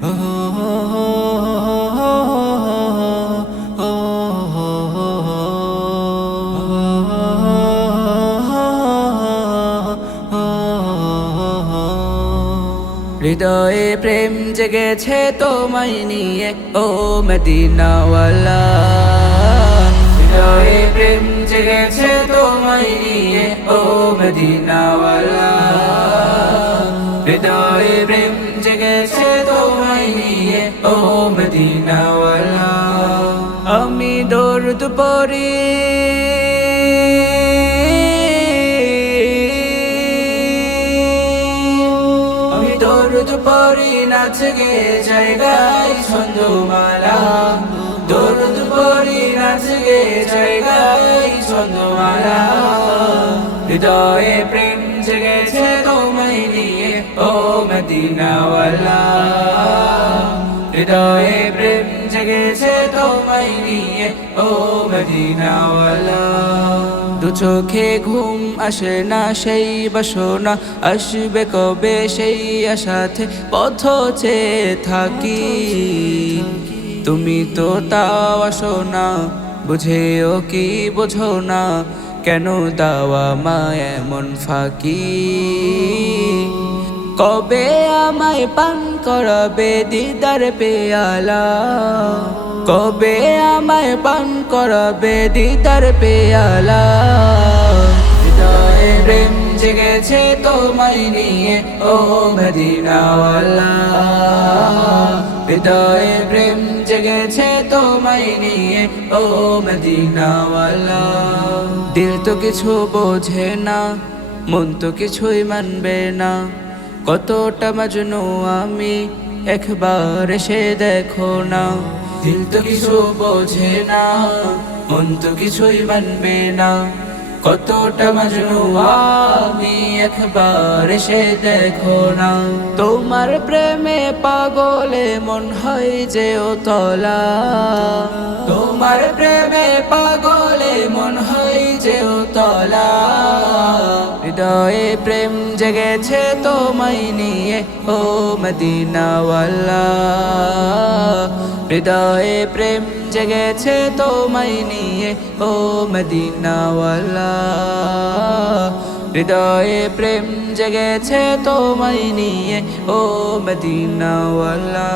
হৃদয়ে প্রেম জেগেছে তোমায় নিয়ে ও মদিনাওয়ালা। হৃদয়ে প্রেম জেগেছে তোমায় নিয়ে ও মদিনাওয়ালা। হৃদয়ে প্রেম জেগেছে তোমায় নিয়ে ও মদিনাওয়ালা। আমি দরুদ পড়ি দরুদ পড়ি নাচ গে জায়গায় ছন্দমালা। দরুদ পড়ি নাচ গে জায়গায় ছন্দমালা। হৃদয়ে প্রেম জেগেছে তোমায় নিয়ে ও মদিনাওয়ালা। হৃদয়ে প্রেম জেগেছে তোমায় নিয়ে ও মদিনাওয়ালা। দু চোখে ঘুম আসে না সেই বাসনা, আসবে কবে সেই আশাতে পথ চেয়ে থাকি। তুমি তো তাও আসো না, বুঝেও কি বোঝো না, কেন দাওয়া মায় এমন ফাঁকি। কবে আমায় পান করাবে দিদার পেয়ালা। কবে আমায় পান করাবে দিদার পেয়ালা। হৃদয়ে প্রেম জেগেছে তোমায় নিয়ে ও মদিনাওয়ালা। হৃদয়ে প্রেম জেগেছে তোমায় নিয়ে ও মদিনাওয়ালা। দিল তো কিছু বোঝে না, মন তো কিছুই মানবে না, কতটা মজনু আমি একবার এসে দেখো না। দিল তো কিছু বোঝে না, মন তো কিছুই মানবে না, কতটা মজনু আমি একবার এসে দেখো না। তোমার প্রেমে পাগলে মন হয় যে ওতলা। তোমার প্রেমে পাগলে মন হয় যে ওতলা। হৃদয়ে প্রেম জেগেছে তোমায় নিয়ে ও মদিনাওয়ালা। হৃদয়ে প্রেম জেগেছে তোমায় নিয়ে ও মদিনাওয়ালা। হৃদয়ে প্রেম জেগেছে তোমায় নিয়ে ও মদিনাওয়ালা।